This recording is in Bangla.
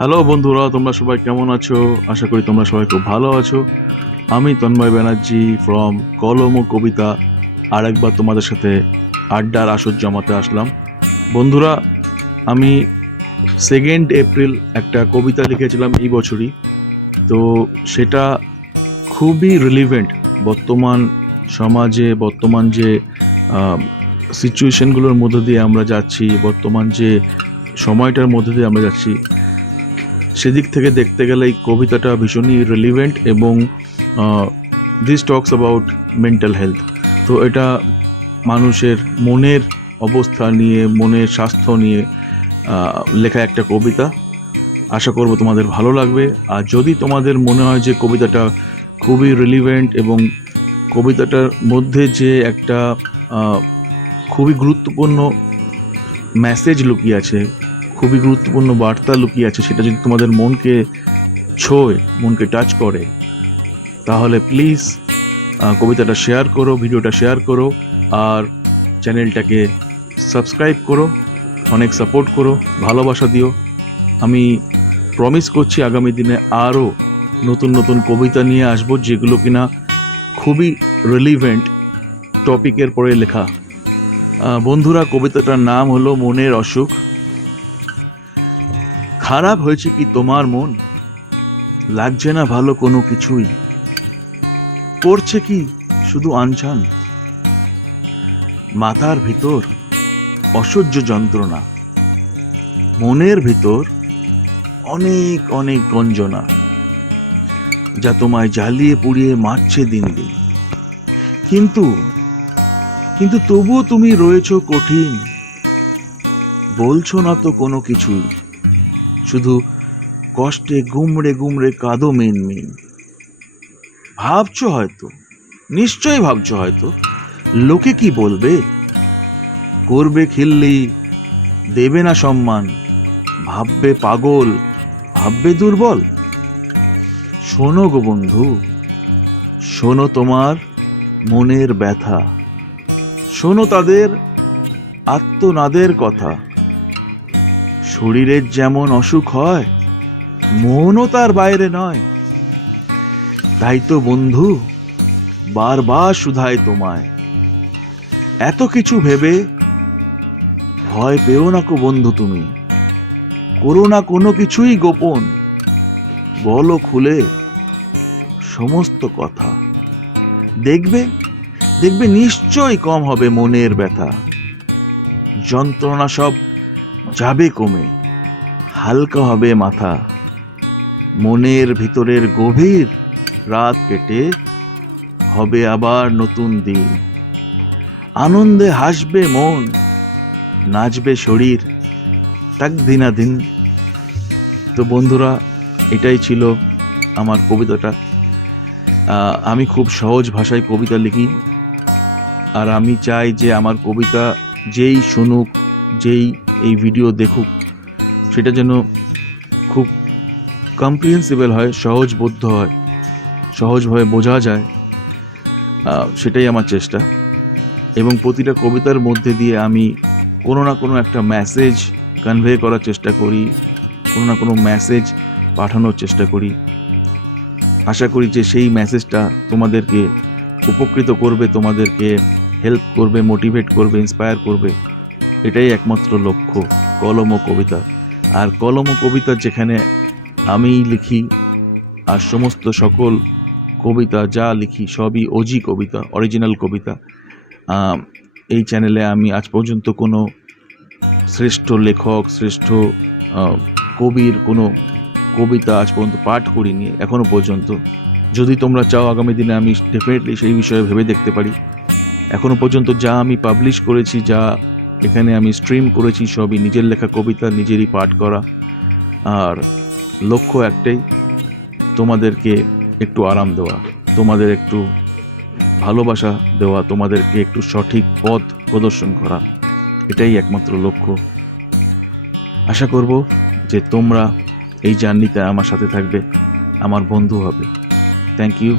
হ্যালো বন্ধুরা, তোমরা সবাই কেমন আছো? আশা করি তোমরা সবাই খুব ভালো আছো। আমি তন্ময় ব্যানার্জি ফ্রম কলম ও কবিতা আরেকবার তোমাদের সাথে আড্ডার আসর জমাতে আসলাম। বন্ধুরা, আমি 2 এপ্রিল একটা কবিতা লিখেছিলাম এই বছরই। তো সেটা খুবই রিলিভেন্ট বর্তমান সমাজে, বর্তমান যে সিচুয়েশনগুলোর মধ্যে দিয়ে আমরা যাচ্ছি, বর্তমান যে সময়টার মধ্যে দিয়ে আমরা যাচ্ছি, সেদিক থেকে দেখতে গেলে এই কবিতাটা ভীষণই রিলিভেন্ট এবং this talks about mental health. তো এটা মানুষের মনের অবস্থা নিয়ে, মনের স্বাস্থ্য নিয়ে লেখা একটা কবিতা। আশা করব তোমাদের ভালো লাগবে। আর যদি তোমাদের মনে হয় যে কবিতাটা খুবই রিলিভেন্ট এবং কবিতাটার মধ্যে যে একটা খুবই গুরুত্বপূর্ণ মেসেজ লুকিয়ে আছে, খুবই গুরুত্বপূর্ণ বার্তা লুকিয়ে আছে, সেটা যদি তোমাদের মনকে ছোঁয়, মনকে টাচ করে, তাহলে প্লিজ কবিতাটা শেয়ার করো, ভিডিওটা শেয়ার করো, আর চ্যানেলটাকে সাবস্ক্রাইব করো, অনেক সাপোর্ট করো, ভালোবাসা দিও। আমি প্রমিস করছি আগামী দিনে আরও নতুন নতুন কবিতা নিয়ে আসবো, যেগুলো কিনা খুবই রিলিভেন্ট টপিকের পরে লেখা। বন্ধুরা, কবিতাটার নাম হলো মনের অসুখ। খারাপ হয়েছে কি তোমার মন? লাগছে না ভালো কোনো কিছুই, করছে কি শুধু আনচান, মাথার ভিতর অসহ্য যন্ত্রণা, মনের ভিতর অনেক অনেক গঞ্জনা, যা তোমায় জ্বালিয়ে পুড়িয়ে মারছে দিন দিন। কিন্তু কিন্তু তবুও তুমি রয়েছো কঠিন, বলছো না তো কোনো কিছুই, শুধু কষ্টে গুমড়ে গুমড়ে কাঁদো মেন মেন। ভাবছো হয়তো, নিশ্চয়ই ভাবছো হয়তো, লোকে কি বলবে, করবে খিল্লি, দেবে না সম্মান, ভাববে পাগল, ভাববে দুর্বল। শোনো গো বন্ধু, শোনো তোমার মনের ব্যথা, শোনো তাদের আত্মনাদের কথা। শরীরের যেমন অসুখ হয়, মনও তার বাইরে নয়। তাই তো বন্ধু বারবার শুধায় তোমায়, এত কিছু ভেবে ভয় পেও না কো বন্ধু তুমি, করো না কোনো কিছুই গোপন, বলো খুলে সমস্ত কথা। দেখবে দেখবে নিশ্চয়ই কম হবে মনের ব্যথা, যন্ত্রণা সব যাবে কমে, হালকা হবে মাথা। মনের ভিতরের গভীর রাত কেটে হবে আবার নতুন দিন, আনন্দে হাসবে মন, নাচবে শরীর, তাক দিনাদিন। তো বন্ধুরা, এটাই ছিল আমার কবিতাটা। আমি খুব সহজ ভাষায় কবিতা লিখি, আর আমি চাই যে আমার কবিতা যেই শুনুক, যেই এই ভিডিও দেখুক, সেটা যেন খুব কম্প্রিহেন্সিবল হয়, সহজবোধ্য হয়, সহজভাবে বোঝা যায়। সেটাই আমার চেষ্টা। এবং প্রতিটা কবিতার মধ্যে দিয়ে আমি কোনো না কোনো একটা মেসেজ কনভে করার চেষ্টা করি, কোনো না কোনো মেসেজ পাঠানোর চেষ্টা করি। আশা করি যে সেই মেসেজটা তোমাদেরকে উপকৃত করবে, তোমাদেরকে হেল্প করবে, মোটিভেট করবে, ইন্সপায়ার করবে। এটাই একমাত্র লক্ষ্য কলম ও কবিতা। আর কলম ও কবিতা যেখানে আমি লিখি, আর সমস্ত সকল কবিতা যা লিখি সবই ওজি কবিতা, অরিজিনাল কবিতা। এই চ্যানেলে আমি আজ পর্যন্ত কোনো শ্রেষ্ঠ লেখক, শ্রেষ্ঠ কবির কোনো কবিতা আজ পর্যন্ত পাঠ করিনি এখনো পর্যন্ত। যদি তোমরা চাও আগামী দিনে আমি ডেফিনেটলি সেই বিষয়ে ভেবে দেখতে পারি। এখনো পর্যন্ত যা আমি পাবলিশ করেছি, যা এখানে আমি স্ট্রিম করেছি, সবই নিজের লেখা কবিতা, নিজেরই পাঠ করা। আর লক্ষ্য একটাই, তোমাদেরকে একটু আরাম দেওয়া, তোমাদের একটু ভালোবাসা দেওয়া, তোমাদেরকে একটু সঠিক পথ প্রদর্শন করা। এটাই একমাত্র লক্ষ্য। আশা করব যে তোমরা এই জার্নিতে আমার সাথে থাকবে, আমার বন্ধু হবে। Thank you.